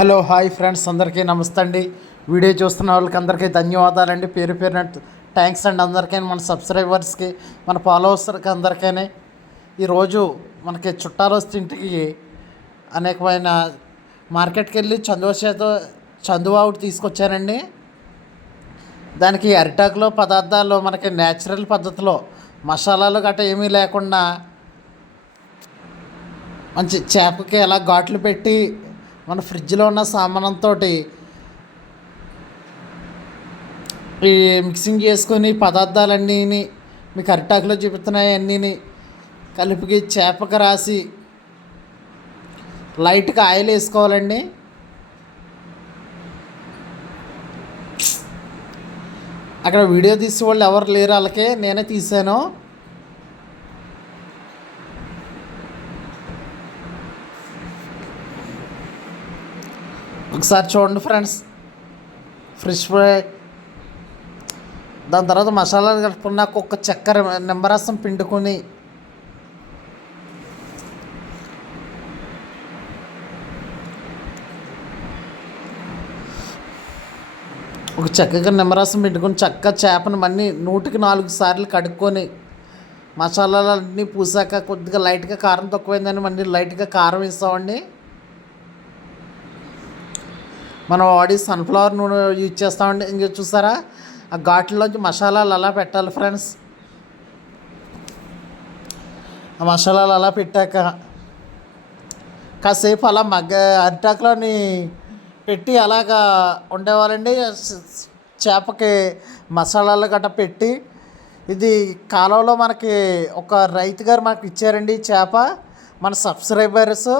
Hello hi friends, అందరికీ నమస్తే అండి. వీడియో చూస్తున్న వాళ్ళకి అందరికీ ధన్యవాదాలండి. పేరు పేరున థ్యాంక్స్ అండి అందరికీ, మన సబ్స్క్రైబర్స్కి, మన ఫాలోవర్స్కి అందరికీ. ఈరోజు మనకి చుట్టాలు వస్తే ఇంటికి అనేకమైన మార్కెట్కి వెళ్ళి చందువా ఒకటి తీసుకొచ్చానండి. దానికి అరిటాకులో పదార్థాలు మనకి న్యాచురల్ పద్ధతిలో మసాలాలు గట్రా ఏమీ లేకుండా మంచి చేపకి ఎలా ఘాట్లు పెట్టి మన ఫ్రిడ్జ్లో ఉన్న సామానంతో ఈ మిక్సింగ్ చేసుకొని పదార్థాలన్నీ మీకు అరిటాకులో చూపిస్తున్నాయి అన్నీ కలిపి చేపకి రాసి లైట్గా ఆయిల్ వేసుకోవాలండి. అక్కడ వీడియో తీసే వాళ్ళు ఎవరు లేరు, వాళ్ళకే నేనే తీసాను. ఒకసారి చూడండి ఫ్రెండ్స్. ఫ్రెష్ ఫ్రై, దాని తర్వాత మసాలాలు కలుపుకున్నాక ఒక చక్కెర నిమ్మరసం పిండుకొని ఒక చక్కగా నిమ్మరసం పిండుకొని చక్కగా చేపను మళ్ళీ 104 సార్లు కడుక్కొని మసాలాలన్నీ పూసాక కొద్దిగా లైట్గా కారం తక్కువైందని మళ్ళీ లైట్గా కారం వేస్తామండి. మనం వాడి సన్ఫ్లవర్ నూనె యూజ్ చేస్తామండి. ఇంకా చూసారా, ఆ ఘాట్లలోంచి మసాలాలు అలా పెట్టాలి ఫ్రెండ్స్. ఆ మసాలాలు అలా పెట్టాక కాసేపు అలా అరిటాకులోని పెట్టి అలాగా ఉండేవాళ్ళండి. చేపకి మసాలాలు గట్రా పెట్టి, ఇది కాలంలో మనకి ఒక రైతు గారు మనకి ఇచ్చారండి చేప, మన సబ్స్క్రైబర్స్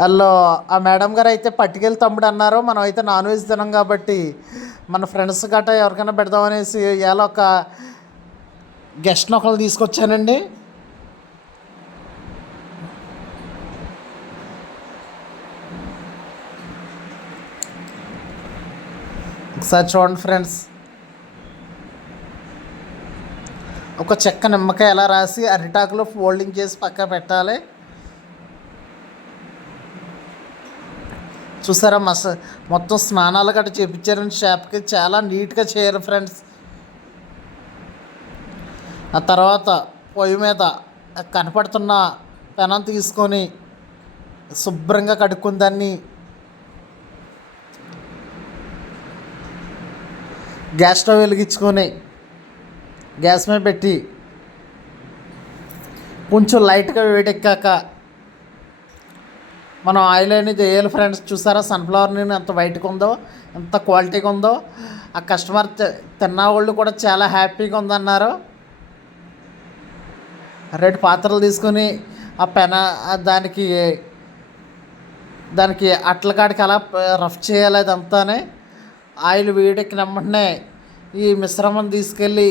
వాళ్ళు ఆ మేడం గారు అయితే పట్టుకెళ్ళి తమ్ముడు అన్నారు. మనం అయితే నాన్ వెజ్ తినాం కాబట్టి మన ఫ్రెండ్స్ గట్రా ఎవరికైనా పెడదామనేసి ఇవాళ ఒక గెస్ట్ని ఒకళ్ళు తీసుకొచ్చానండి. ఒకసారి చూడండి ఫ్రెండ్స్. ఒక చెక్క నిమ్మకాయ ఎలా రాసి అరిటాకులో ఫోల్డింగ్ చేసి పక్క పెట్టాలి. చూసారా, మొత్తం స్నానాలు గట్రా చేయించారని షాప్కి చాలా నీట్గా చేయాలి ఫ్రెండ్స్. ఆ తర్వాత పొయ్యి మీద కనపడుతున్న పెనం తీసుకొని శుభ్రంగా కడుక్కుని దాన్ని గ్యాస్ స్టవ్ వెలిగించుకొని గ్యాస్ మీద పెట్టి కొంచెం లైట్గా వేడెక్కాక మనం ఆయిల్ అనేది వేయాలి ఫ్రెండ్స్. చూసారా, సన్ఫ్లవర్ నూనె ఎంత వైట్గా ఉందో, ఎంత క్వాలిటీగా ఉందో. ఆ కస్టమర్ తిన్న వాళ్ళు కూడా చాలా హ్యాపీగా ఉందన్నారు. 2 పాత్రలు తీసుకొని ఆ దానికి అట్ల కాడికి అలా రఫ్ చేయాలి. అదంతానే ఆయిల్ వేడెక్కిన వెంటనే ఈ మిశ్రమం తీసుకెళ్ళి,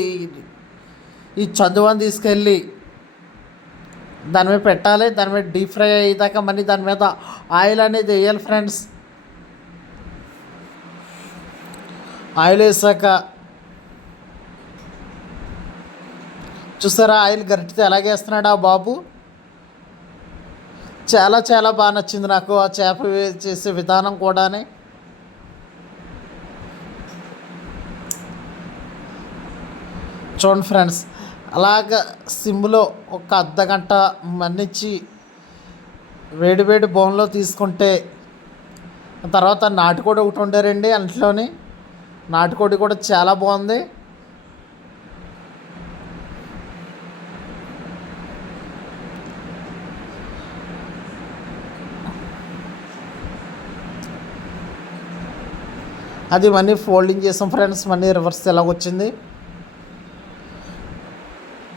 ఈ చందువాన్ని తీసుకెళ్ళి దాని మీద పెట్టాలి. దాని మీద డీప్ ఫ్రై అయ్యేదాకా మళ్ళీ దాని మీద ఆయిల్ అనేది వేయాలి ఫ్రెండ్స్. ఆయిల్ వేసాక చూసారా, ఆయిల్ గరిటితో ఎలాగ వేస్తున్నాడు ఆ బాబు. చాలా చాలా బాగా నచ్చింది నాకు ఆ చేప చేసే విధానం కూడా. చూడండి ఫ్రెండ్స్, అలాగ సిమ్లో ఒక అర్ధగంట మన్నించి వేడి బౌన్లో తీసుకుంటే, తర్వాత నాటుకోడి ఒకటి వండారండి అంట్లోని. నాటుకోడి కూడా చాలా బాగుంది. అది మళ్ళీ ఫోల్డింగ్ చేసాం ఫ్రెండ్స్. మళ్ళీ రివర్స్ ఎలాగొచ్చింది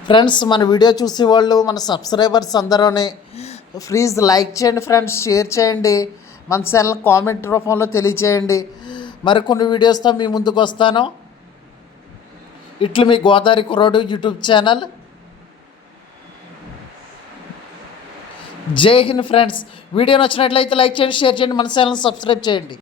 ఫ్రెండ్స్. మన వీడియో చూసేవాళ్ళు, మన సబ్స్క్రైబర్స్ అందరూని ప్లీజ్ లైక్ చేయండి ఫ్రెండ్స్, షేర్ చేయండి, మన ఛానల్ కామెంట్ రూపంలో తెలియచేయండి. మరికొన్ని వీడియోస్తో మీ ముందుకు వస్తాను. ఇట్లు మీ గోదావరి కుర్రోడు యూట్యూబ్ ఛానల్. జై హింద్ ఫ్రెండ్స్. వీడియో నచ్చినట్లయితే లైక్ చేయండి, షేర్ చేయండి, మన ఛానల్ సబ్స్క్రైబ్ చేయండి.